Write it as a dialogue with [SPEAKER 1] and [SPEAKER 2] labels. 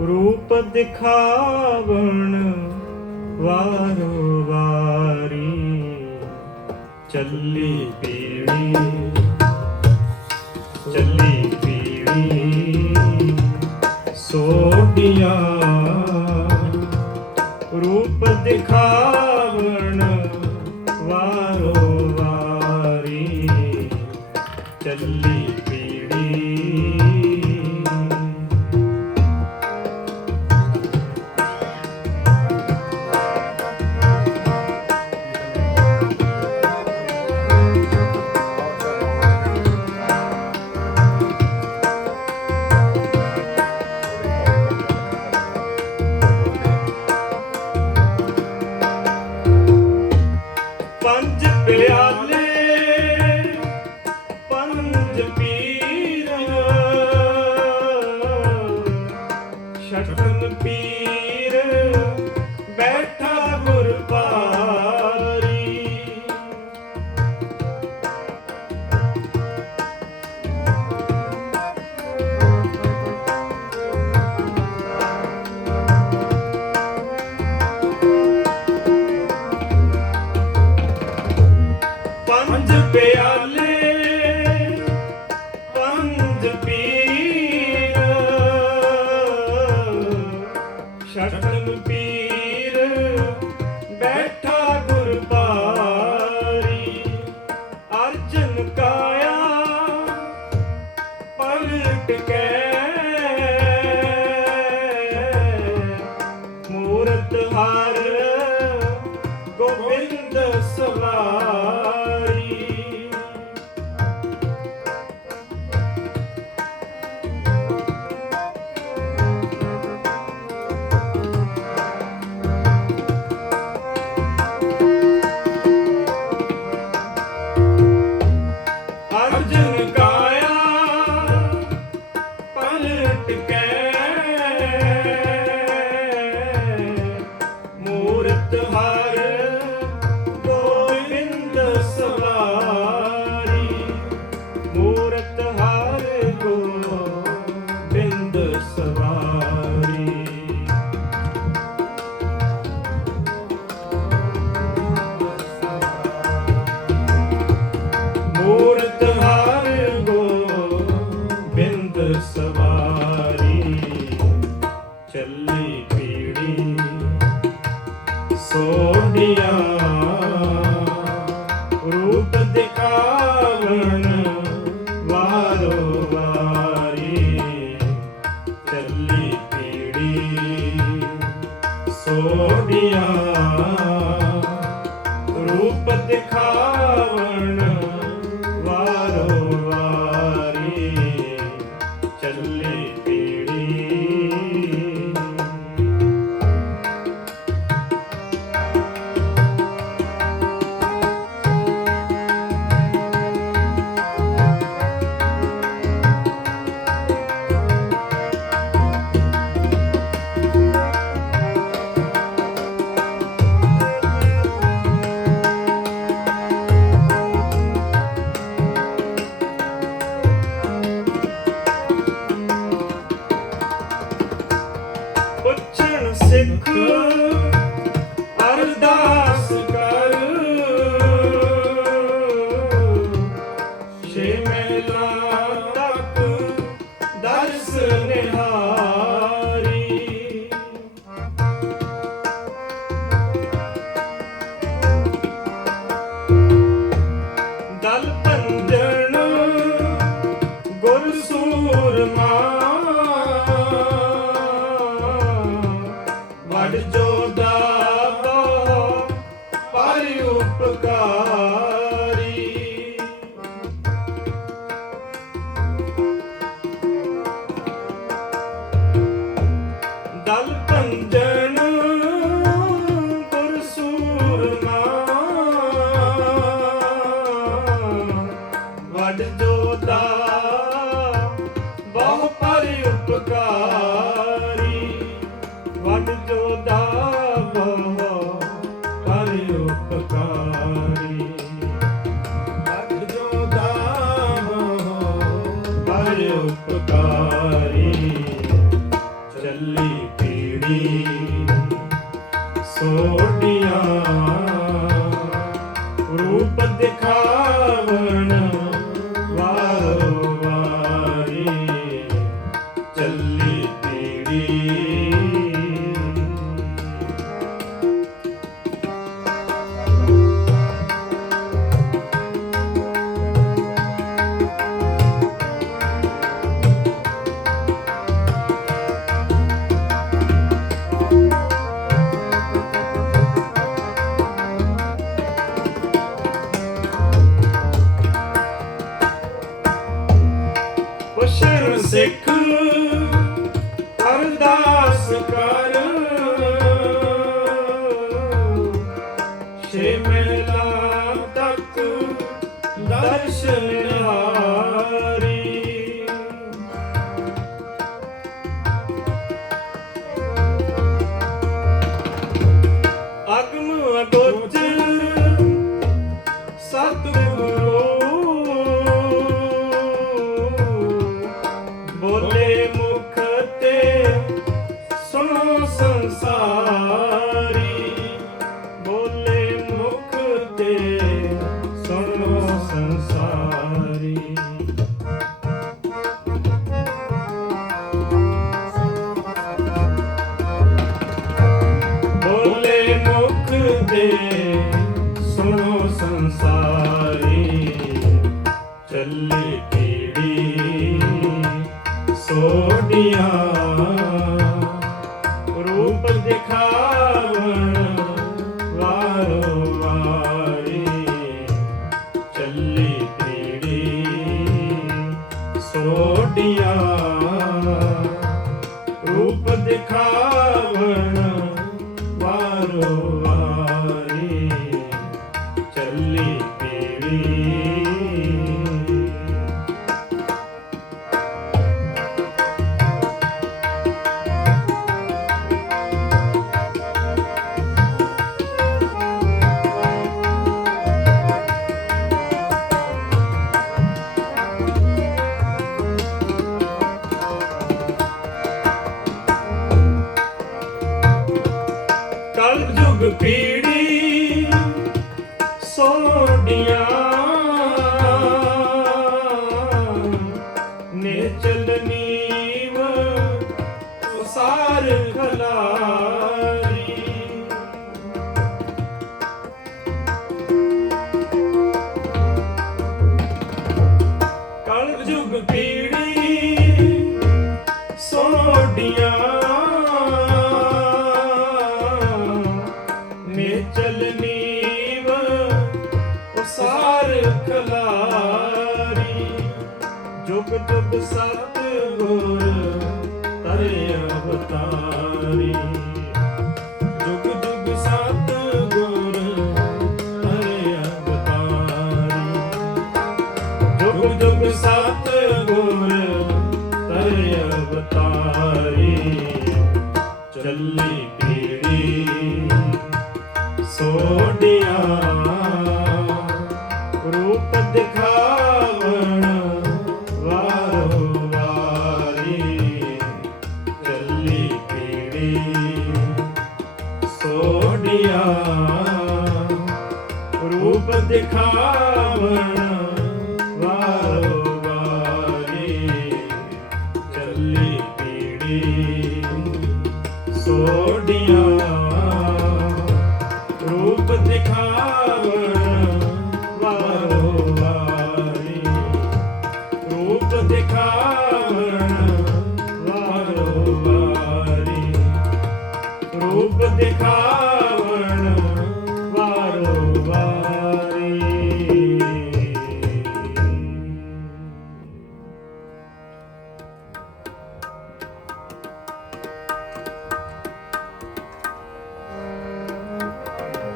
[SPEAKER 1] ਰੂਪ ਦਿਖਾਵਣ ਵਾਰੋ ਵਾਰੀ ਚੱਲੀ ਪੀੜੀ ਚੱਲੀ ਪੀੜੀ। ਸੋਡੀਆਂ ਰੂਪ ਦਿਖਾਵਣ ਰਤਨ ਪੀਰ ਬੈਠਾ ਗੁਰਬਾਰੀ। ਅਰਜਨ ਕਾਇਆ ਪਲਟ ਕੇ। ਮੂਰਤ ਹਾਰ ਪੀੜੀ। ਸੋਨੀਆ ਰੂਪ ਦਿਖਾ মোর মা Oh. Seco, seco. ಅಲ್ಲಿ ਸਾਰ ਖਲਾਰੀ, ਜੁਗ ਜੁਗ ਸਤ ਗੁਰ ਤਰੇ ਅਵਤਾਰੀ। ਜੁਗ ਜੁਗ ਸਤ ਗੁਰ ਤਰੇ ਅਵਤਾਰੀ। ਜੁਗ ਜੁਗ ਦਿਖਾਵਣ ਵਾਰੋ ਵਾਰੀ ਚੱਲੀ ਪੀੜੀ ਸੋਡੀਆਂ ਰੂਪ ਦਿਖਾਵਣ ਵਾਰੋ ਵਾਰੀ ਰੂਪ ਦਿਖਾਵਣ ਵਾਰੋ ਵਾਰੀ ਰੂਪ ਦਿਖਾਵਣ